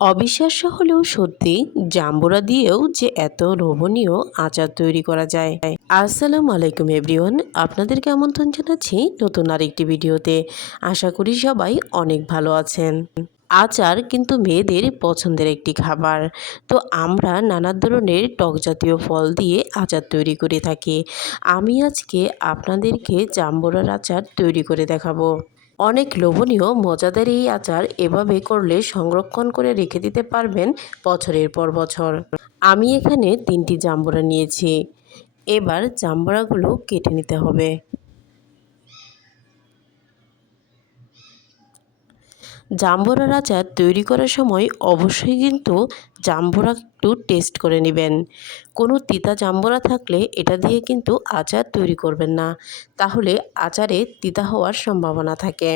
অবিশ্বাস্য হলেও সত্যি, জাম্বুরা দিয়েও যে এত লোভনীয় আচার তৈরি করা যায়। আসসালামু আলাইকুম এভরিওয়ান আপনাদেরকে আমন্ত্রণ জানাচ্ছি নতুন আরেকটি ভিডিওতে। আশা করি সবাই অনেক ভালো আছেন। আচার কিন্তু মেয়েদের পছন্দের একটি খাবার। তো আমরা নানা ধরনের টক জাতীয় ফল দিয়ে আচার তৈরি করে থাকি। আমি আজকে আপনাদেরকে জাম্বুরার আচার তৈরি করে দেখাবো। অনেক লোভনীয়, মজাদার এই আচার এভাবে করলে সংরক্ষণ করে রেখে দিতে পারবেন বছরের পর বছর। আমি এখানে তিনটি জাম্বুরা নিয়েছি। এবার জাম্বুরাগুলো কেটে নিতে হবে। জাম্বুরার আচার তৈরি করার সময় অবশ্যই কিন্তু জাম্বুরা একটু টেস্ট করে নেবেন। কোনো তিতা জাম্বুরা থাকলে এটা দিয়ে কিন্তু আচার তৈরি করবেন না। তাহলে আচারে তিতা হওয়ার সম্ভাবনা থাকে।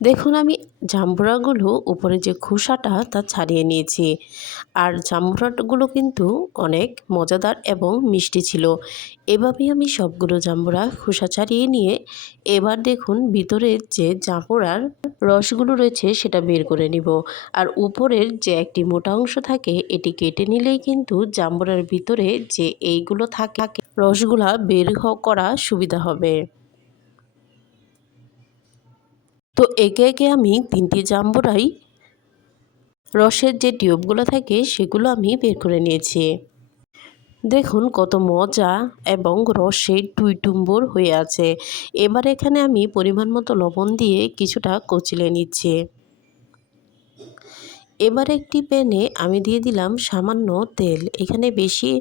দেখুন, আমি জাম্বুরাগুলো উপরে যে খোসাটা, তা ছাড়িয়ে নিয়েছি। আর জাম্বুরাগুলো কিন্তু অনেক মজাদার এবং মিষ্টি ছিল। এভাবেই আমি সবগুলো জাম্বুরা খোসা ছাড়িয়ে নিয়ে এবার দেখুন ভিতরের যে জাম্বুরার রসগুলো রয়েছে, সেটা বের করে নিব। আর উপরের যে একটি মোটা অংশ থাকে, এটি কেটে নিলেই কিন্তু জাম্বুরার ভিতরে যে এইগুলো থাকে রসগুলা বের করা সুবিধা হবে। তো একে একে আমি তিনটি জাম্বুরাই রসের যে টিউবগুলো থাকে সেগুলো আমি বের করে নিয়েছি। দেখুন কত মজা এবং রসে টুইটুম্বর হয়ে আছে। এবার এখানে আমি পরিমাণ মতো লবণ দিয়ে কিছুটা কচিলে নিচ্ছি। এবার একটি প্যানে আমি দিয়ে দিলাম সামান্য তেল। এখানে বেশি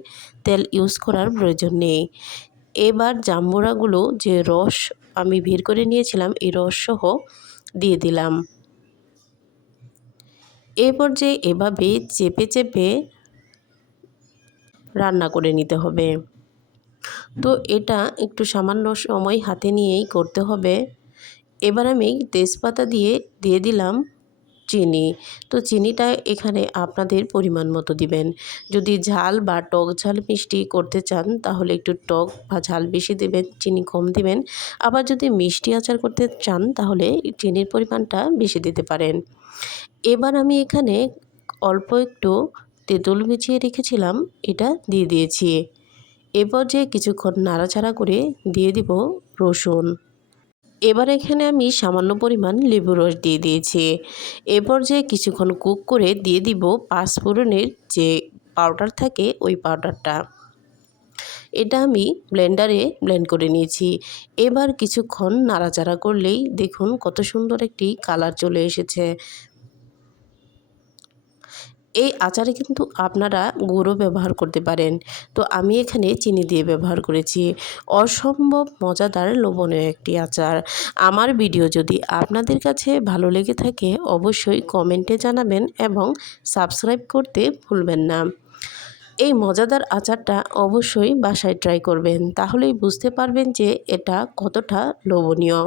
তেল ইউজ করার প্রয়োজন নেই। এবার জাম্বুরাগুলো যে রস আমি বের করে নিয়েছিলাম, এই রসসহ দিয়ে দিলাম। এরপর যে এভাবে চেপে চেপে রান্না করে নিতে হবে। তো এটা একটু সামান্য সময় হাতে নিয়েই করতে হবে। এবার আমি তেজপাতা দিয়ে দিয়ে দিলাম। চিনি। তো চিনিটা এখানে আপনাদের পরিমাণ মতো দিবেন। যদি ঝাল বা টক ঝাল মিষ্টি করতে চান, তাহলে একটু টক বা ঝাল বেশি দেবেন, চিনি কম দিবেন। আবার যদি মিষ্টি আচার করতে চান, তাহলে চিনির পরিমাণটা বেশি দিতে পারেন। এবার আমি এখানে অল্প একটু তেঁতুল মিছিয়ে রেখেছিলাম, এটা দিয়ে দিয়েছি। এরপর যে কিছুক্ষণ নাড়াচাড়া করে দিয়ে দিব রসুন। এবার এখানে আমি সামান্য পরিমাণ লেবু রস দিয়ে দিয়েছি। এরপর যে কিছুক্ষণ কুক করে দিয়ে দিব পাঁচফোড়নের যে পাউডার থাকে, ওই পাউডারটা। এটা আমি ব্লেন্ডারে ব্লেন্ড করে নিয়েছি। এবার কিছুক্ষণ নাড়াচাড়া করলেই দেখুন কত সুন্দর একটি কালার চলে এসেছে। এই আচারে কিন্তু আপনারা গুঁড়ো ব্যবহার করতে পারেন। তো আমি এখানে চিনি দিয়ে ব্যবহার করেছি। অসম্ভব মজাদার লোভনীয় একটি আচার। আমার ভিডিও যদি আপনাদের কাছে ভালো লেগে থাকে, অবশ্যই কমেন্টে জানাবেন এবং সাবস্ক্রাইব করতে ভুলবেন না। এই মজাদার আচারটা অবশ্যই বাসায় ট্রাই করবেন, তাহলেই বুঝতে পারবেন যে এটা কতটা লোভনীয়।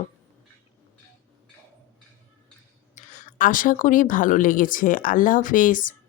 আশা করি ভালো লেগেছে। আল্লাহ হাফেজ।